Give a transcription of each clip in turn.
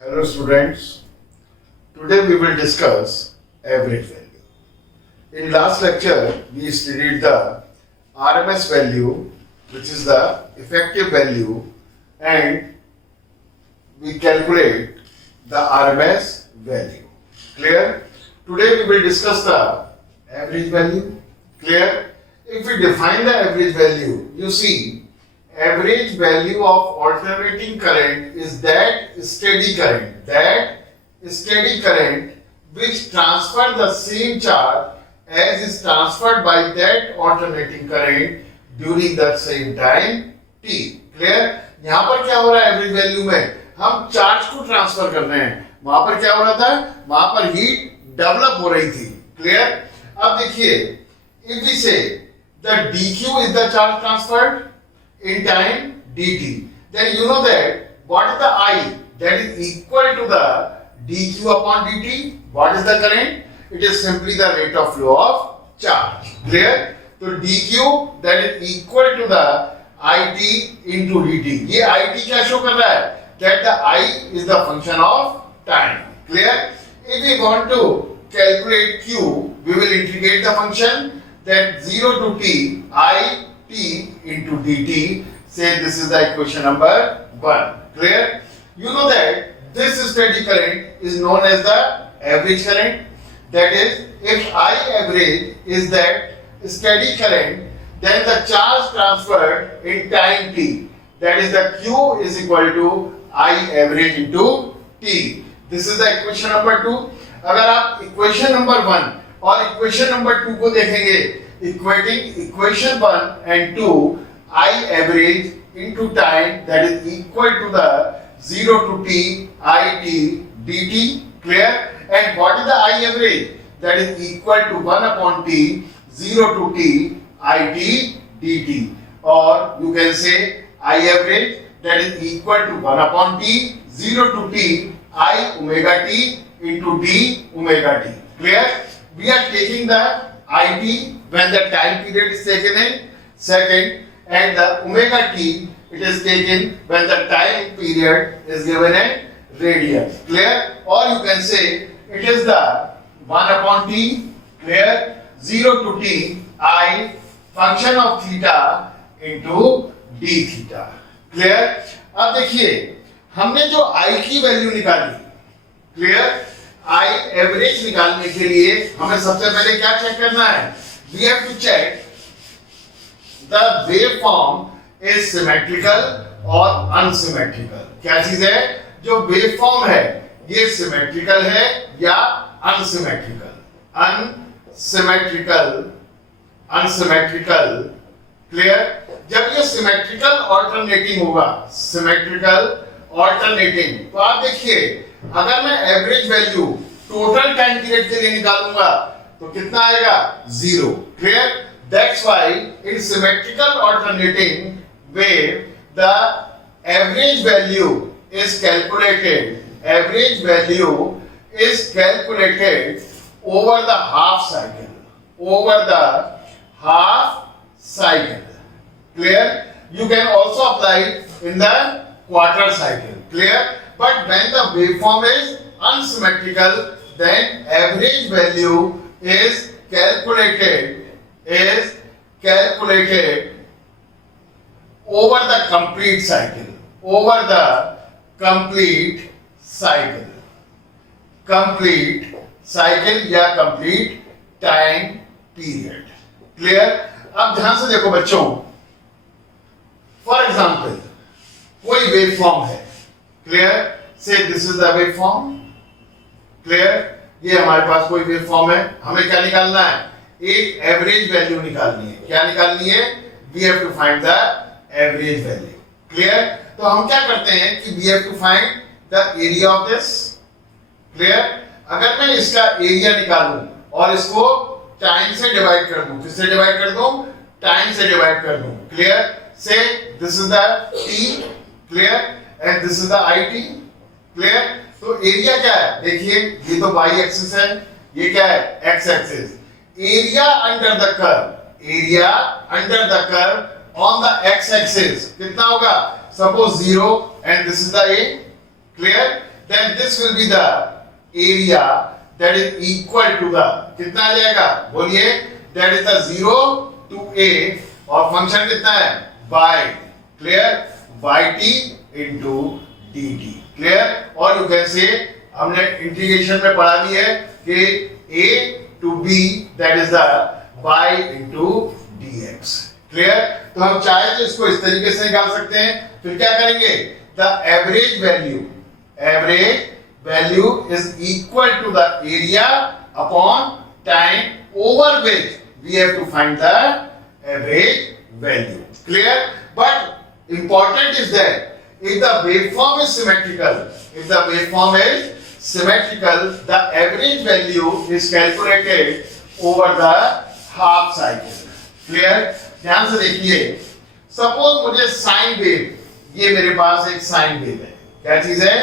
Hello students, today we will discuss average value. In last lecture we studied the RMS value, which is the effective value, and we calculate the RMS value. Clear? Today we will discuss the average value. Clear? If we define the average value, you see average value of alternating current is that steady current which transfer the same charge as is transferred by that alternating current during the same time t. Clear? यहाँ पर क्या हो रहा है average value में, हम charge को transfer कर रहे हैं. वहां पर क्या हो रहा था, वहां पर हीट डेवलप हो रही थी. क्लियर? अब देखिए, इफ वी से the dq is the charge transferred in time dt, then you know that what is the I, that is equal to the dq upon dt. What is the current? It is simply the rate of flow of charge. Clear? So dq that is equal to the it into dt. ये it क्या show कर रहा है? That the I is the function of time. Clear? If we want to calculate q, we will integrate the function that 0 to t I t into dt. Say this is the equation number 1. Clear? You know that this steady current is known as the average current. That is, if I average is that steady current, then the charge transferred in time t, that is the q is equal to I average into t. This is the equation number 2. अगर आप equation number 1 और equation number 2 को देखेंगे, equating equation 1 and 2, I average into time, that is equal to the 0 to t it dt. Clear? And what is the I average? That is equal to 1 upon t 0 to t it dt. Or you can say I average that is equal to 1 upon t 0 to t I omega t into d omega t. Clear? We are taking the it when the time period is taken in second, and the omega t it is taken when the time period is given in radians. Clear? Or you can say it is the 1 upon t, clear, 0 to t I function of theta into d theta. Clear? अब देखिए, हमने जो I की value निकाली, clear, I average निकालने के लिए हमें सबसे पहले क्या चेक करना है? We have to check the waveform is symmetrical or unsymmetrical. क्या चीज है? जो waveform है ये symmetrical है या unsymmetrical? Unsymmetrical. क्लियर? जब ये सिमेट्रिकल ऑल्टरनेटिंग होगा, सिमेट्रिकल ऑल्टरनेटिंग, तो आप देखिए, अगर मैं average value total time period के लिए निकालूंगा तो कितना आएगा? 0. Clear? That's why in symmetrical alternating wave the average value is calculated over the half cycle. Clear? You can also apply it in the quarter cycle. Clear? But when the waveform is unsymmetrical, then average value is calculated over the complete cycle. Complete cycle या complete time period. Clear? अब ध्यान से देखो बच्चों, for example कोई waveform है, clear, से this is the waveform, clear, ये हमारे पास कोई वेवफॉर्म है, हमें क्या निकालना है? एक एवरेज वैल्यू निकालनी है. क्या निकालनी है? We have to find the average value. Clear? तो हम क्या करते हैं कि we have to find the area of this. Clear? अगर मैं इसका एरिया निकालूं और इसको टाइम से डिवाइड कर दूं, किससे डिवाइड कर दूं? टाइम से डिवाइड कर दूं. क्लियर? से this is the t, clear, and this is the it. Clear? तो एरिया क्या है? देखिए, ये तो y एक्सिस है, ये क्या है? x axis. Area under the curve on the x axis कितना होगा? Suppose 0 and this is the a. Clear? then this will be the area that is equal to the, कितना आ जाएगा बोलिए, that is the 0 to a और function कितना है y, clear, yt into dt, clear. और you can say हमने integration में पढ़ा भी है कि a to b that is the y into dx, clear. तो हम चाहे तो इसको इस तरीके से निकाल सकते हैं. फिर क्या करेंगे, the average value is equal to the area upon time over which we have to find the average value, clear. But important is that if the waveform is symmetrical, the average value is calculated over the half cycle, clear. ध्यान से देखिए, suppose मुझे sine wave, ये मेरे पास एक sine wave है, क्या चीज है,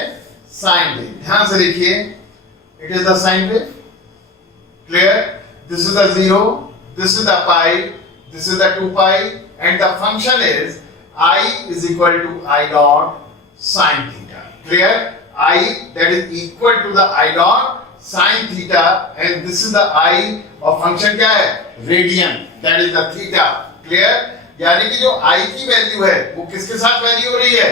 साइन वेव. ध्यान से देखिए, it is the sine wave, clear. This is the 0, this is the pi, this is the 2 pi and the function is I is equal to I naught sin theta, clear. I that is equal to the I naught sin theta and this is the I और function क्या है, radian, that is the theta, clear. यानी कि जो I की value है वो किसके साथ वैल्यू हो रही है,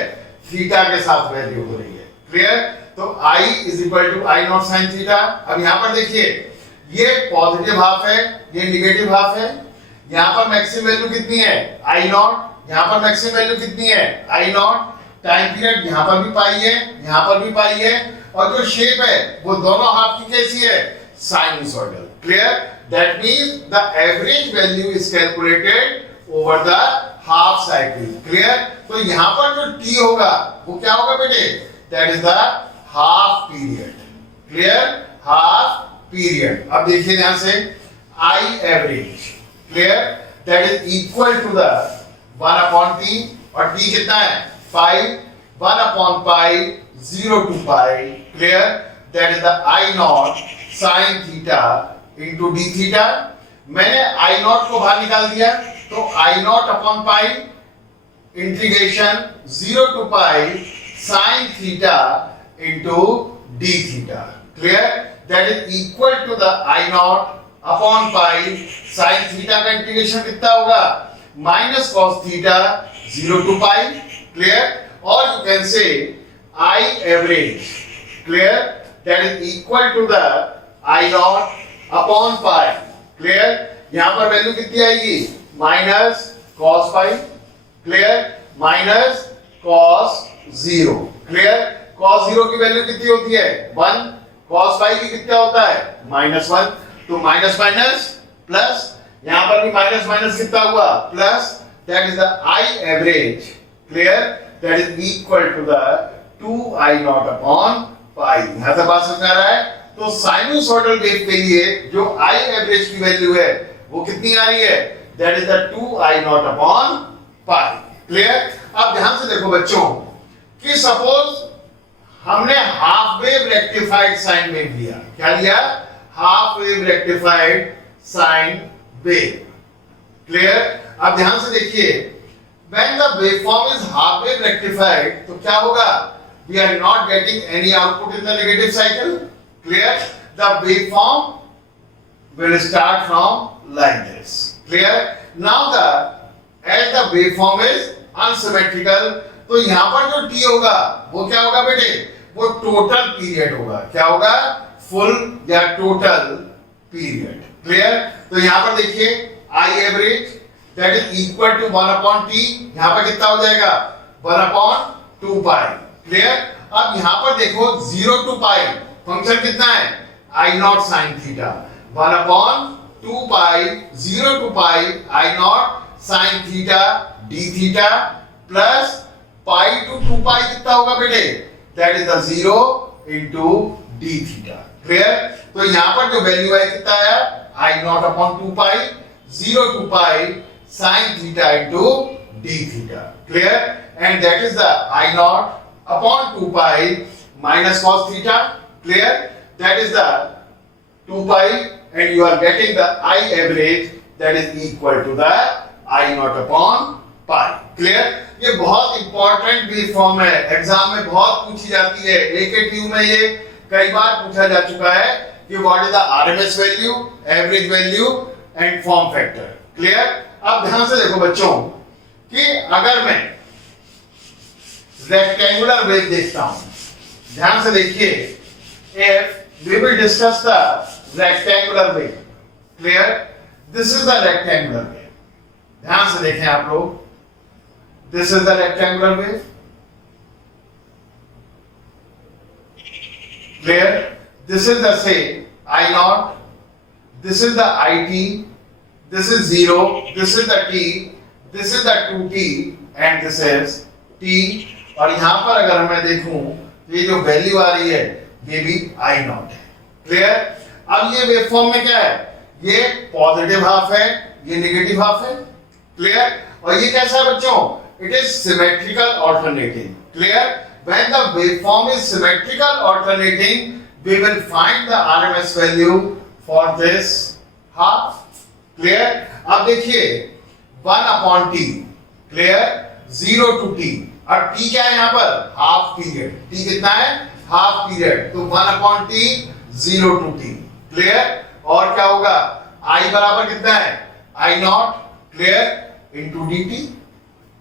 थीटा के साथ वैल्यू हो रही है, क्लियर. तो I is equal to I naught sin theta. अब यहाँ पर देखिए, ये पॉजिटिव हाफ है, ये निगेटिव हाफ है. यहाँ पर मैक्सिमम वैल्यू कितनी है, I naught. यहाँ पर मैक्सिमम वैल्यू कितनी है, I naught. टाइम पीरियड यहाँ पर भी पाई है, यहाँ पर भी पाई है और जो शेप है वो दोनों हाफ की कैसी है, sinusoidal, clear. That means the average value is calculated over the half cycle, clear. तो यहाँ पर जो t होगा वो क्या होगा बेटे, that is the half period, clear, half period. अब देखिए ध्यान से, I average, clear, that is equal to the 1 upon t और t कितना है, pi, 1 upon pi 0 to pi, clear. That is the I naught sin theta into d theta. मैंने I naught को बाहर निकाल दिया तो I naught upon pi integration 0 to pi sin theta into d theta, clear. That is equal to the I naught upon pi sin theta का integration कितना होगा, minus cos theta 0 to pi, clear. Or you can say I average, clear, that is equal to the I naught upon pi, clear. यहाँ पर value कितनी आएगी, minus cos pi, clear, minus cos 0, clear. cos 0 की value कितनी होती है, 1. cos pi की कितना होता है, -1. तो माइनस माइनस प्लस, यहाँ पर भी माइनस माइनस कितना हुआ, plus. That is the I average, clear, that is equal to the 2I naught upon pi. यहाँ से बात समझ आ रहा है. तो साइनसॉइडल वेव के लिए जो I average की वैल्यू है वो कितनी आ रही है, that is the 2I naught upon pi, clear. अब ध्यान से देखो बच्चों कि सपोज हमने half wave rectified sine wave लिया, क्या लिया, half wave rectified sine wave, clear. अब ध्यान से देखिए, when the waveform is half wave rectified, तो क्या होगा, we are not getting any output in the negative cycle, clear. The waveform will start from like this, clear. Now as the waveform is unsymmetrical, तो यहाँ पर जो t होगा वो क्या होगा बेटे, वो टोटल पीरियड होगा, क्या होगा, फुल या टोटल पीरियड, क्लियर. तो यहाँ पर देखिए I average that is equal to 1 upon t, यहाँ पर कितना हो जाएगा, 1 upon 2 pi, clear. अब यहाँ पर देखो 0 to pi फंक्शन कितना है, I naught sin theta, 1 upon 2 pi 0 to pi I naught sin theta d theta plus pi to 2 pi कितना होगा बेटे, that is the 0 into d theta, clear. तो यहाँ पर जो वैल्यू है कितना है, I naught upon 2 pi 0 to pi sin theta into d theta, clear. And that is the I naught upon 2 pi minus cos theta, clear. That is the 2 pi and you are getting the I average that is equal to the I naught upon pi, clear. ये बहुत important wave form है, exam में बहुत पूछी जाती है। AKTU में ये कई बार पूछा जा चुका है कि what is the RMS value, average value and form factor. Clear? अब ध्यान से देखो बच्चों कि अगर मैं रेक्टेंगुलर वेव देखता हूं, ध्यान से देखिए, if we will discuss the rectangular wave, clear, this is the rectangular wave, ध्यान से देखें आप लोग, this is the rectangular wave, clear, this is the say I naught, this is the IT, this is 0, this is the T, this is the 2T and this is T। और यहां पर अगर मैं देखूं तो ये जो वैल्यू आ रही है ये भी I naught है। क्लियर? अब ये वेवफॉर्म में क्या है, ये पॉजिटिव हाफ है, ये नेगेटिव हाफ है। क्लियर? और ये कैसा है बच्चों, it is symmetrical alternating. Clear? When the waveform is symmetrical alternating, we will find the RMS value for this half. Clear? अब देखिए 1/t, clear, 0 to t, और t क्या है यहाँ पर, हाफ पीरियड। t कितना है, हाफ पीरियड, तो 1/t 0 to t। क्लियर? और क्या होगा, I बराबर कितना है, I naught, clear, into dt।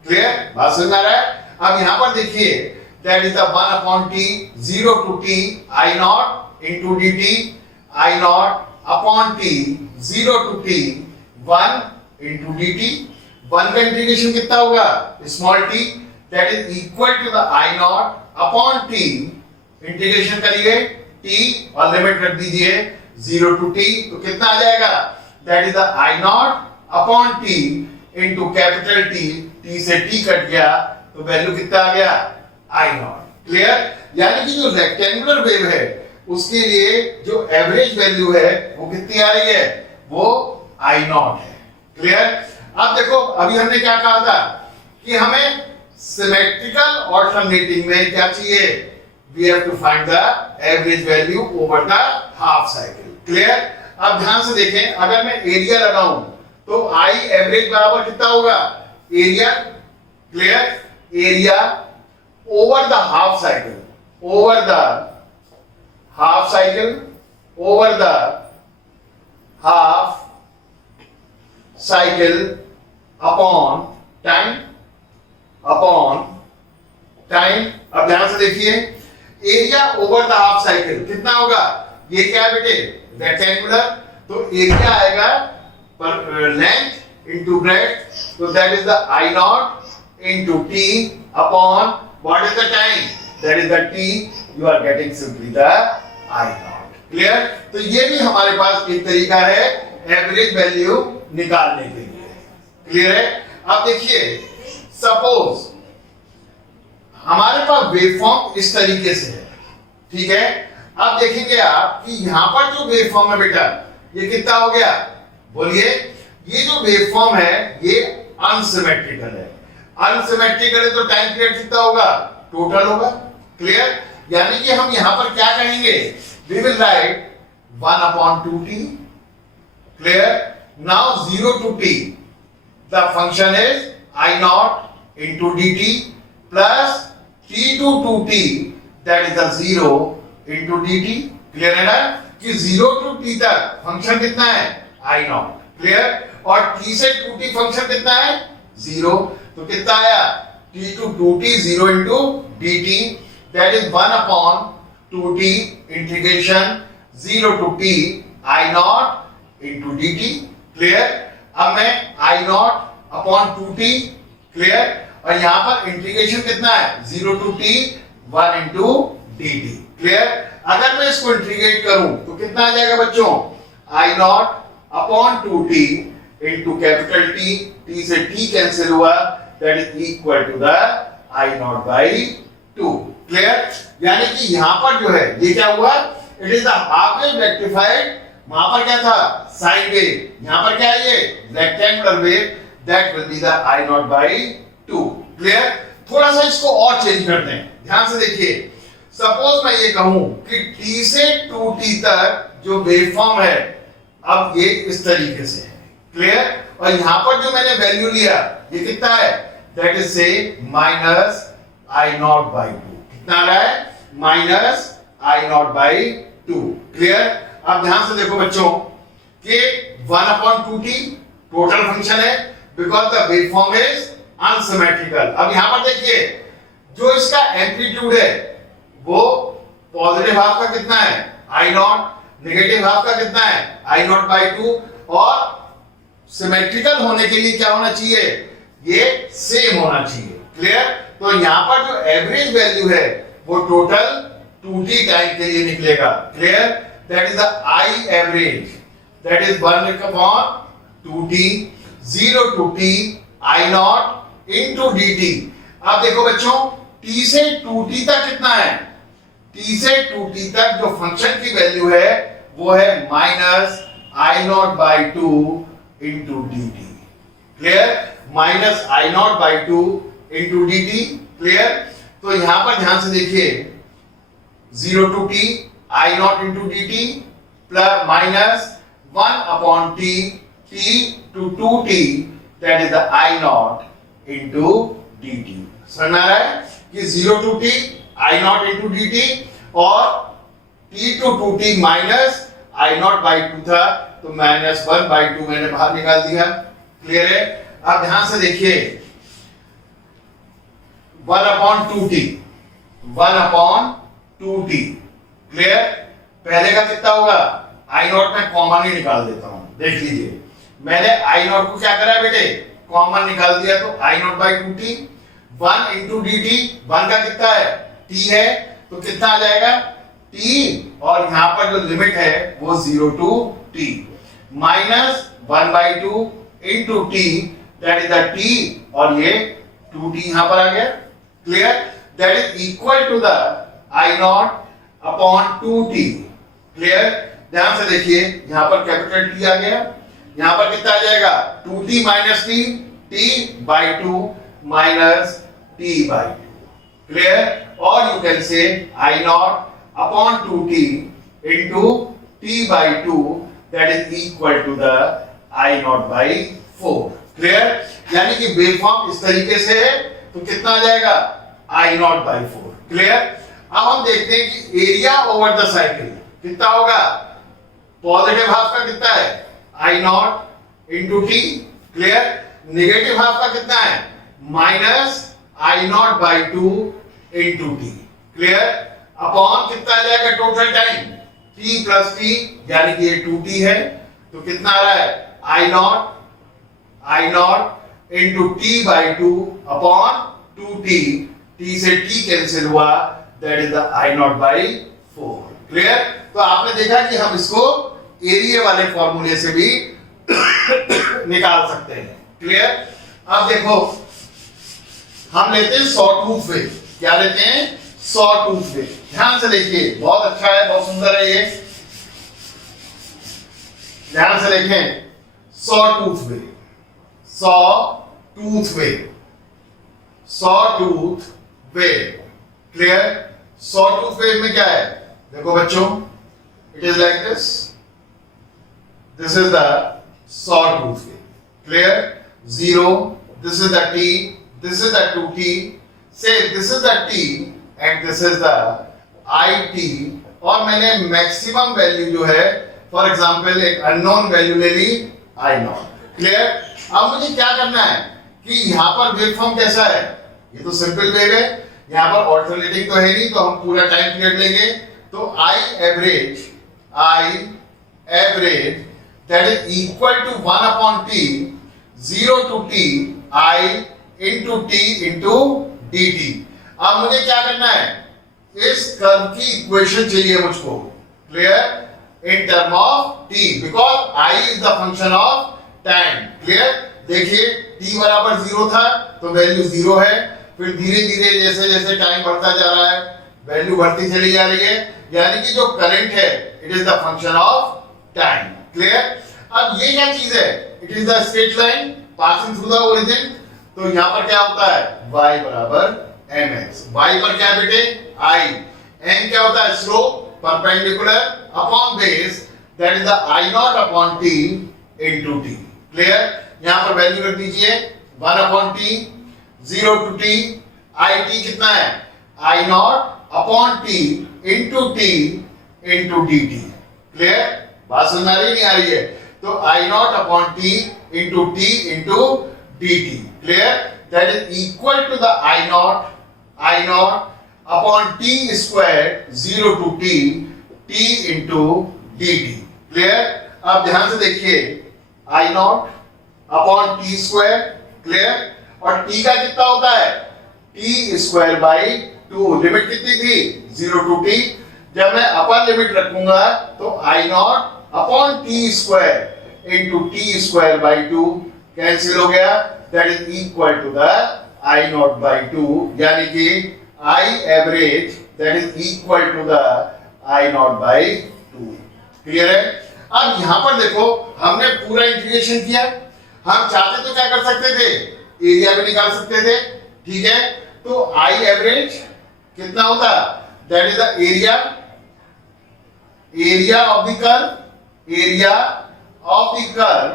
Clear? बात समझ में आ रहा है? अब यहाँ पर देखिए, that is the 1/t 0 to t I naught into dt, I naught upon t 0 to t 1 into dt। 1 का इंटीग्रेशन कितना होगा, small t, that is equal to the I naught upon t, integration करिए t और limit रख दीजिए 0 to t, तो कितना आ जाएगा, that is the I naught upon t into capital T, t से t कट गया तो वैल्यू कितना आ गया, I naught। क्लियर? यानी कि जो रेक्टेंगुलर वेव है उसके लिए जो एवरेज वैल्यू है वो कितनी आ रही है, वो I naught है। क्लियर? अब देखो, अभी हमने क्या कहा था कि हमें सिमेट्रिकल ऑल्टरनेटिंग में क्या चाहिए, we have to find the average value over the half cycle. Clear? अब ध्यान से देखें, अगर मैं एरिया लगाऊं तो I एवरेज बराबर कितना होगा, area, clear, area over the half cycle, over the half cycle, over the half cycle upon time, upon time। अब ध्यान से देखिए, area over the half cycle कितना होगा, ये क्या है बेटे, रेक्टेंगुलर, तो एरिया आएगा पर लेंथ इनटू ब्रेड्थ, तो that is the I naught into t upon what is the time, that is the t, you are getting simply the I naught। Clear? तो ये भी हमारे पास एक तरीका है एवरेज वैल्यू निकालने के लिए। क्लियर है? अब देखिए, सपोज हमारे पास वेवफॉर्म इस तरीके से है, ठीक है, अब देखेंगे आप कि यहां पर जो वेवफॉर्म है बेटा, ये कितना हो गया, बोलिए, ये जो वेवफॉर्म है ये अनसिमेट्रिकल है। अनसिमेट्रिकल है तो टाइम पीरियड कितना होगा, टोटल होगा। क्लियर? यानी कि हम यहां पर क्या कहेंगे, we will write 1/2t। Clear? Now 0 to t, the function is I naught into dt plus t to 2t, that is the 0 into dt। Clear है ना, कि 0 to t तक फंक्शन कितना है, I naught। क्लियर? और t से 2t function कितना है, 0, तो कितना आया, t to 2t 0 into dt, that is 1/2t integration 0 to t I naught into dt। Clear? अब मैं I naught upon 2t, clear, और यहां पर इंटीग्रेशन कितना है, 0 to t 1 into dt। Clear? अगर मैं इसको इंटीग्रेट करूं तो कितना आ जाएगा बच्चों, I naught upon 2t into capital T, t से t कैंसिल हुआ, that is equal to the I naught by 2। Clear? यानी कि यहां पर जो है ये क्या हुआ, it is the half wave rectified, वहां पर क्या था, साइन वेव, यहां पर क्या है, ये rectangular wave, that will be the I naught by 2। Clear? थोड़ा सा इसको और चेंज करते हैं, ध्यान से देखिए, सपोज मैं ये कहूं कि t से 2t तक जो वेवफॉर्म है, अब ये इस तरीके से है। क्लियर? और यहां पर जो मैंने वैल्यू लिया ये कितना है, दैट इज से minus I naught by to. कितना आ रहा है? Minus I naught by to. Clear? अब ध्यान से देखो बच्चों कि 1/2t टोटल फंक्शन है because the waveform is unsymmetrical. अब यहां पर देखिए जो इसका एम्पलीट्यूड है वो पॉजिटिव हाफ का कितना है? I not. नेगेटिव हाफ का कितना है? I naught by to. और सिमेट्रिकल होने के लिए क्या होना चाहिए? ये सेम होना चाहिए। क्लियर? तो यहां पर जो एवरेज वैल्यू है वो टोटल 2t टाइम के लिए निकलेगा। Clear? That is the I average, that is 1/2t 0 to t I naught into dt। अब देखो बच्चों t से 2t तक कितना है? t से 2t तक जो फंक्शन की वैल्यू है वो है minus I naught by two into d t. Clear? Minus I naught by two into d t. Clear? तो यहां पर ध्यान से देखिए 0 to t I naught into d T plus minus 1/t t to 2t that is the I naught into d T. समझ में आ रहा है कि 0 to t I naught into d T और t to 2t minus I naught by to था तो minus 1/2 मैंने बाहर निकाल दिया। क्लियर है? अब ध्यान से देखिए 1/2t 1/2t। क्लियर? पहले का कितना होगा? आई नॉट में कॉमन ही निकाल देता हूं। देख लीजिए मैंने आई नॉट को क्या करा बेटे? कॉमन निकाल दिया तो I naught by 2t 1 into d t. 1 का कितना है? t है तो कितना आ जाएगा? t और यहां पर जो लिमिट है वो 0 to t minus 1/2 into t that is the t और ये 2t यहां पर आ गया। Clear? That is equal to the I naught upon 2t। Clear? ध्यान से देखिए यहां पर कैपिटल T आ गया, यहां पर कितना आ जाएगा? 2t minus t t by 2 minus t by 2। Clear? और you can say I naught upon 2t into t by 2 that is equal to the I naught by 4। Clear? यानी कि वेवफॉर्म इस तरीके से है तो कितना आ जाएगा? आई नॉट बाई 4। क्लियर? अब हम देखते हैं कि एरिया ओवर द साइकिल कितना होगा? पॉजिटिव हाफ का कितना है? I naught into t. Clear? Negative half का कितना है? Minus I naught by two into t. Clear? Upon कितना आ जाएगा total time? t plus t यानी कि ये 2t है तो कितना आ रहा है? I naught into t by two upon 2t। t से t कैंसिल हुआ that is the I naught by 4। Clear? तो आपने देखा कि हम इसको एरिया वाले फॉर्मूले से भी निकाल सकते हैं। क्लियर? अब देखो हम लेते हैं सॉटूथ वे। क्या लेते हैं? सॉटूथ वे। ध्यान से देखिए बहुत अच्छा है, बहुत सुंदर है ये। ध्यान से देखें सॉटूथ वे, सॉटूथ वे, सॉटूथ वे। क्लियर? सॉटूथ वे में क्या है? देखो बच्चों it is like this, this is the sawtooth way. Clear? 0, this is the t, this is the 2t, say this is the t and this is the it और मैंने maximum value जो है for example एक unknown value ले ली आई naught. Clear? अब मुझे क्या करना है कि यहां पर वेवफॉर्म कैसा है? ये तो सिंपल वेव है, यहां पर ऑल्टरनेटिंग तो है नहीं तो हम पूरा टाइम पीरियड लेंगे तो I average that is equal to 1/t 0 to t I into t into dt। अब मुझे क्या करना है? इस कर्व की इक्वेशन चाहिए मुझको। Clear? In term of t because I is the function of time। Clear? देखिए t बराबर 0 था तो वैल्यू 0 है, फिर धीरे धीरे जैसे जैसे टाइम बढ़ता जा रहा है वैल्यू बढ़ती चली जा रही है, यानी कि जो करंट है it is the function of time. Clear? अब ये क्या चीज है? It is the straight line passing through the origin. तो यहां पर क्या होता है? y बराबर mx। y पर क्या है बेटे? I। m क्या होता है? Slope perpendicular upon base that is the I naught upon t into t। Clear? यहां पर वैल्यू रख दीजिए 1/t 0 to t, I t कितना है, I naught upon t into d t. Clear, बात समझ में आ रही है नहीं आ रही है? तो I naught upon t into d t. Clear, that is equal to the I naught upon t square 0 to t into d t. Clear, अब ध्यान से देखिए, I naught upon t square. Clear, और टी का कितना होता है, T square by 2। Limit कितनी थी, 0 टू टी। जब मैं अपर लिमिट रखूंगा तो I naught upon t square into t square by 2 cancel हो गया, that is equal to the I naught by 2, यानी कि I average that is equal to the I naught by 2। Clear है? अब यहां पर देखो, हमने पूरा इंटीग्रेशन किया। हम चाहते तो क्या कर सकते थे, एरिया भी निकाल सकते थे। ठीक है, तो आई एवरेज कितना होता, that is the area of the curve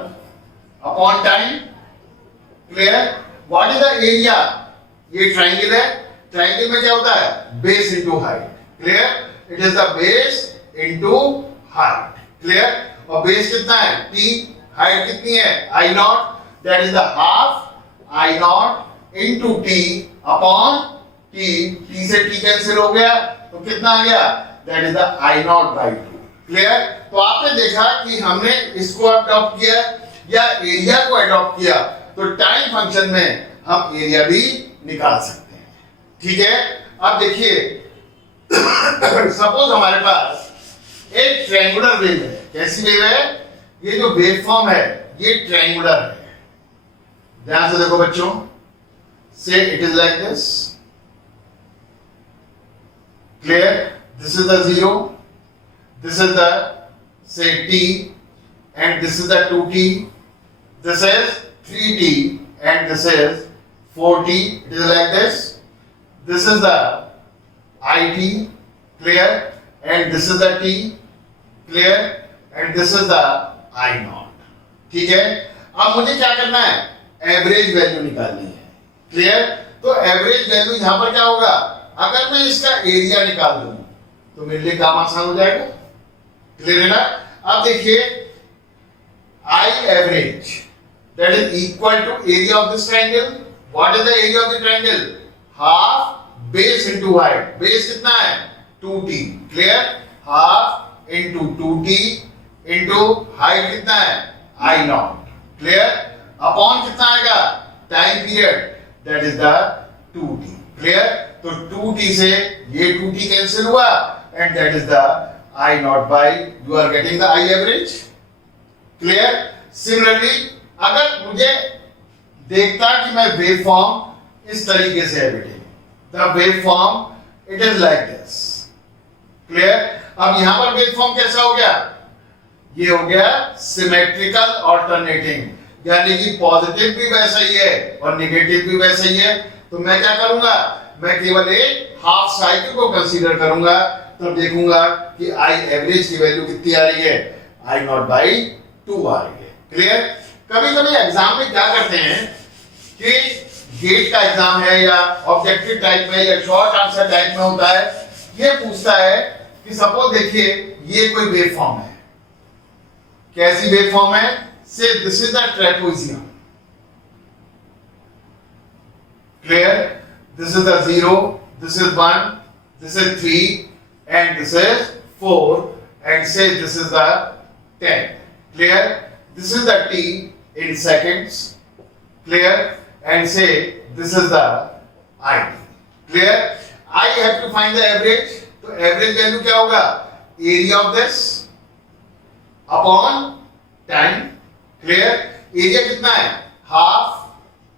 upon time. Clear, what is the area, ये ट्राइंगल है, ट्राइंगल में क्या होता है, base into height. Clear, it is the base into height. Clear, और बेस कितना है, टी, हाइट कितनी है, I naught, that is the half I naught into t upon t. T से टी कैंसिल हो गया, तो कितना आ गया, that is the I naught by 2। Clear, तो आपने देखा कि हमने इसको अडॉप्ट किया या एरिया को अडॉप्ट किया, तो टाइम फंक्शन में हम एरिया भी निकाल सकते हैं। ठीक है, अब देखिए सपोज हमारे पास एक ट्रायंगुलर वेव है। कैसी वेव है, ये जो वेव फॉर्म है ये ट्रायंगुलर है। ध्यान से देखो बच्चों, से it is like this. Clear, this is the 0, this is the say t, and this is the 2t, this is 3t, and this is 4t. It is like this. This is the it, clear, and this is the t, clear, and this is the I naught. ठीक है, अब मुझे क्या करना है, average value निकालनी है। Clear, तो एवरेज वैल्यू यहां पर क्या होगा, अगर मैं इसका एरिया निकाल दूं तो मेरे लिए काम आसान हो जाएगा। क्लियर है ना? अब देखिए, I average that is equal to area of this triangle. What is the area of the triangle, half base into height. Base कितना है, 2t। Clear, half into 2t into height कितना है, आई नॉट। क्लियर, अपॉन कितना आएगा, time period, that is the 2t। Clear, तो 2t से ये 2t cancel हुआ, and that is the I naught by, you are getting the I average. Clear? Similarly, अगर मुझे देखता कि मैं वेव फॉर्म इस तरीके से है बेटे, the wave form it is like this. Clear? अब यहां पर वेव फॉर्म कैसा हो गया, ये हो गया सिमेट्रिकल ऑल्टरनेटिंग, यानी कि पॉजिटिव भी वैसा ही है और नेगेटिव भी वैसा ही है। तो मैं क्या करूंगा, मैं केवल एक हाफ साइकिल को कंसीडर करूंगा, तब देखूंगा कि आई एवरेज की वैल्यू कितनी आ रही है, आई नॉट बाई 2 आ रही है। क्लियर, कभी कभी एग्जाम में क्या करते हैं कि गेट का एग्जाम है या ऑब्जेक्टिव टाइप में या शॉर्ट आंसर टाइप में होता है, ये पूछता है कि सपोज देखिए ये कोई वेव फॉर्म है। कैसी वेव फॉर्म है, से this is the trapezium. Clear, this is the 0, this is 1, this is 3, and this is 4, and say this is the 10. Clear, this is the t in seconds. Clear, and say this is the it. Clear, I have to find the average. तो average value क्या होगा, area of this upon time. Clear, area कितना है, half,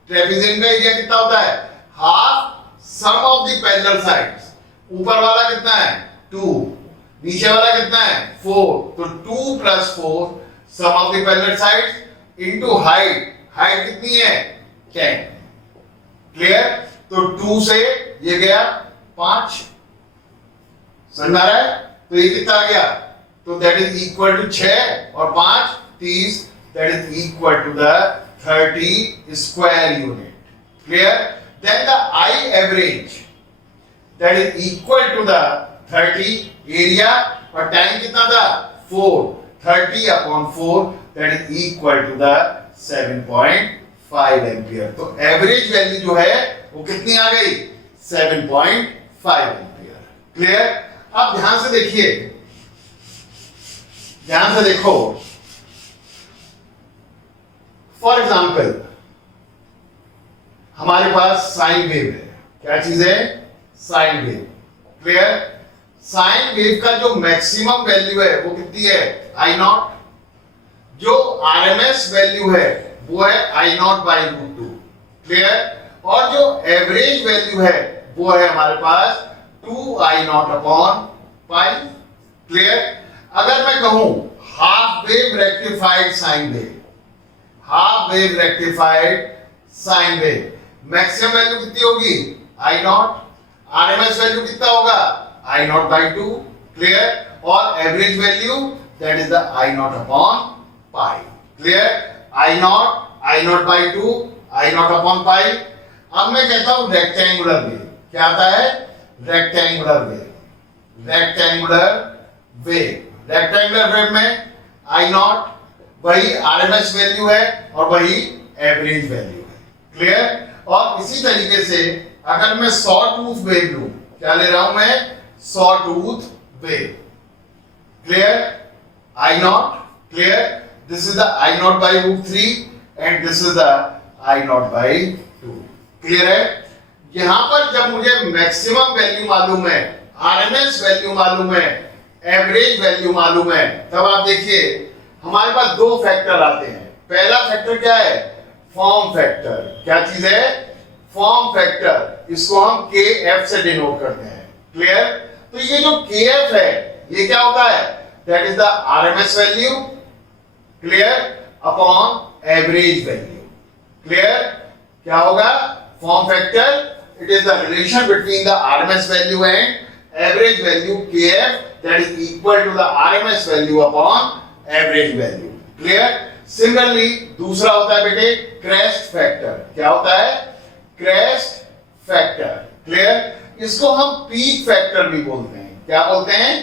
trapezium का area कितना होता है, half sum of the parallel sides। ऊपर वाला कितना है, 2, नीचे वाला कितना है, 4, तो 2 + 4 sum of the parallel sides into height. Height कितनी है, 10। क्लियर, तो 2 से ये गया 5, समझ आ रहा है, तो ये कितना आ गया, तो दैट इज इक्वल टू 6 और 5 30, that is equal to the 30 square unit. Clear, then the I average that is equal to the 30 area और टाइम कितना था 4 30 upon 4 that is equal to the 7.5 ampere. तो एवरेज वैल्यू जो है वो कितनी आ गई 7.5 एम्पियर। क्लियर? अब ध्यान से देखिए, ध्यान से देखो, फॉर एग्जाम्पल हमारे पास साइन वेव है। क्या चीज है? Sine wave. Clear? Sine wave का जो मैक्सिमम वैल्यू है वो कितनी है आई नॉट, जो आरएमएस वैल्यू है वो है I naught by root 2। Clear? और जो एवरेज वैल्यू है वो है हमारे पास 2 आई नॉट अपॉन पाई। क्लियर? अगर मैं कहूं half wave rectified sine wave, half wave rectified sine wave maximum value कितनी होगी आई नॉट, आरएमएस वैल्यू कितना होगा आई नॉट बाई 2। क्लियर? और average value that is the I naught upon pi. Clear? I naught by 2, I naught upon पाई। अब मैं कहता हूं rectangular wave. क्या आता है? Rectangular wave. Rectangular wave, rectangular wave में आई नॉट वही आरएमएस वैल्यू है और वही एवरेज वैल्यू है। क्लियर? और इसी तरीके से अगर मैं सॉ टूथ वेव लूं, क्या ले रहा हूं मैं saw tooth wave. Clear? I naught. Clear? This is the I naught by root 3 and this is the I naught by 2। Clear है? यहां पर जब मुझे मैक्सिमम वैल्यू मालूम है, आरएमएस वैल्यू मालूम है, एवरेज वैल्यू मालूम है, तब आप देखिए हमारे पास दो फैक्टर आते हैं। पहला फैक्टर क्या है? Form factor. क्या चीज है? Form factor. इसको हम KF से डिनोट करते हैं। क्लियर? तो ये जो KF है ये क्या होता है? That is the RMS value, clear, upon average value. Clear? क्या होगा? Form factor, it is the relation between the RMS value and average value KF that is equal to the RMS value upon average value. Clear? Similarly, दूसरा होता है बेटे crest factor. क्या होता है? Crest factor. Clear? इसको हम peak factor भी बोलते हैं। क्या बोलते हैं?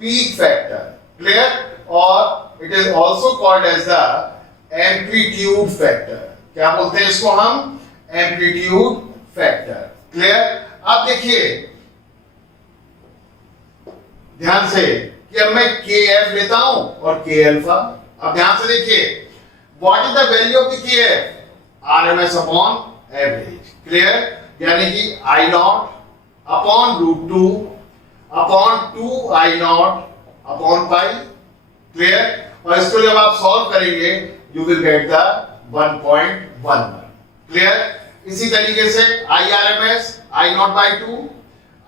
Peak factor. क्लियर? और it is also called as the amplitude factor. क्या बोलते हैं इसको हम? Amplitude factor. क्लियर? अब देखिए ध्यान से कि अब मैं KF लेता हूं और K अल्फा। अब ध्यान से देखिए, what is the value of the KF? RMS upon average. Clear? यानी कि I naught upon root 2 upon 2 I naught upon pi. Clear? और इसको जब आप सॉल्व करेंगे you will get the 1.11। Clear? इसी तरीके से IRMS I naught by 2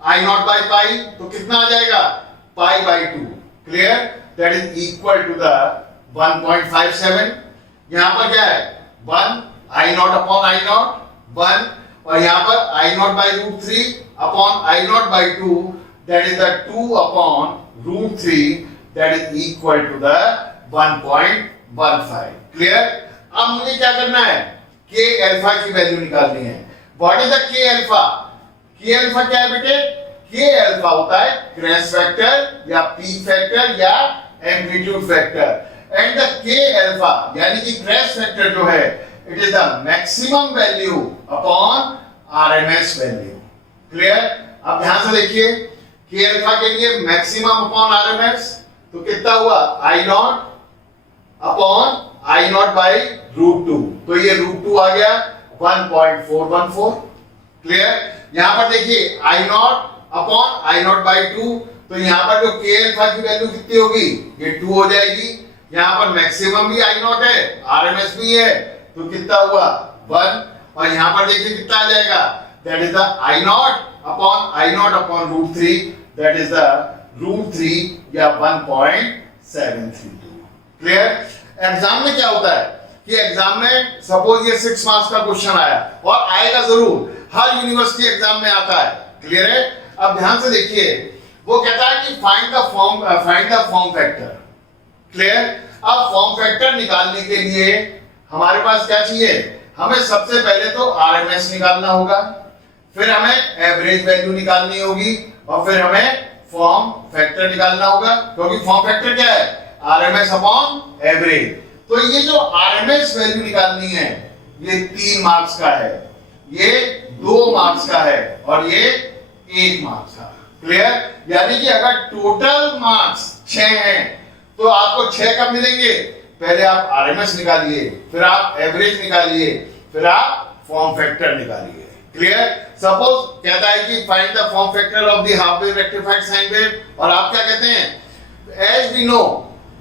I naught by pi, तो कितना आ जाएगा? Pi by 2। Clear? That is equal to the 1.57। यहां पर क्या है? 1 I naught upon I naught 1, और यहां पर I naught by root 3 upon I naught by 2 that is the 2 upon root 3 that is equal to the 1.15। Clear? अब मुझे क्या करना है? K अल्फा की वैल्यू निकालनी है। What is the K alpha? K alpha क्या है बेटे? K अल्फा होता है क्रेस्ट फैक्टर या पीक फैक्टर या amplitude factor, and the K alpha यानी कि क्रेस्ट फैक्टर जो है it is the maximum value upon RMS value. Clear? अब ध्यान से देखिए, K अल्फा के लिए मैक्सिमम अपॉन आरएमएस तो कितना हुआ? I naught upon I naught by root 2, तो ये रूट 2 आ गया 1.414। क्लियर? यहां पर देखिए I naught upon I naught by 2, तो यहां पर जो K अल्फा की वैल्यू कितनी होगी? ये 2 हो जाएगी। यहां पर मैक्सिमम भी आई नॉट है, आरएमएस भी है, तो कितना हुआ? 1, और यहां पर देखिए कितना आ जाएगा? That is the I naught upon root 3, that is the root 3 या 1.732। क्लियर? एग्जाम में क्या होता है कि एग्जाम में सपोज ये 6 मार्क्स का क्वेश्चन आया, और आएगा जरूर, हर यूनिवर्सिटी एग्जाम में आता है। क्लियर है? अब ध्यान से देखिए, वो कहता है कि find the form factor. Clear? अब फॉर्म फैक्टर निकालने के लिए हमारे पास क्या चाहिए? हमें सबसे पहले तो आरएमएस निकालना होगा। फिर हमें एवरेज वैल्यू निकालनी होगी और फिर हमें फॉर्म फैक्टर निकालना होगा, क्योंकि फॉर्म फैक्टर क्या है, आरएमएस अपॉन एवरेज। तो ये जो आरएमएस वैल्यू निकालनी है ये 3 मार्क्स का है, ये 2 मार्क्स का है और ये 1 मार्क्स का। क्लियर? यानी कि अगर टोटल मार्क्स 6 हैं तो आपको 6 कब मिलेंगे, पहले आप आरएमएस निकालिए, फिर आप एवरेज निकालिए, फिर आप फॉर्म फैक्टर निकालिए। क्लियर? सपोज कहता है कि find the form factor of the half wave rectified sine wave, और आप क्या कहते हैं, as we know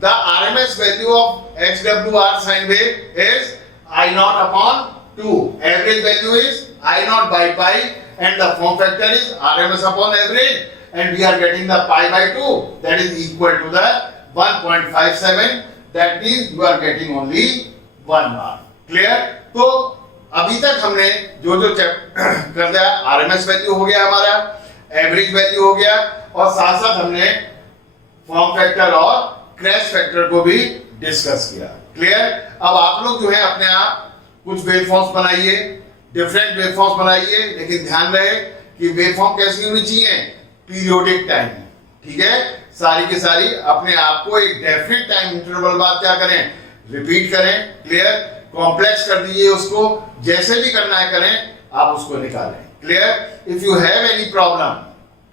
the RMS value of XWR sine wave is I naught upon 2, average value is I naught by pi, and the form factor is RMS upon average, and we are getting the pi by 2, that is equal to the 1.57, that means you are getting only 1 mark. Clear? तो अभी तक हमने जो जो कर दिया, RMS value हो गया हमारा, एवरेज वैल्यू हो गया, और साथ साथ हमने फॉर्म फैक्टर और क्रैश फैक्टर को भी डिस्कस किया। क्लियर? अब आप लोग जो है अपने आप कुछ वेवफॉर्म्स बनाइए, डिफरेंट वेवफॉर्म्स बनाइए, लेकिन ध्यान रहे कि वेवफॉर्म कैसी होनी चाहिए, पीरियोडिक टाइम। ठीक है? सारी की सारी अपने आप को एक डेफिनेट टाइम इंटरवल बाद क्या करें, रिपीट करें। क्लियर? कॉम्प्लेक्स कर दीजिए उसको, जैसे भी करना है करें, आप उसको निकालें। Clear? If you have any problem,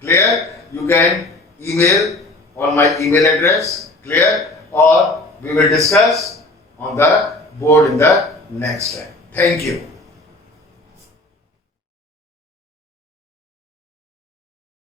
clear, you can email on my email address. Clear? Or we will discuss on the board in the next time. Thank you.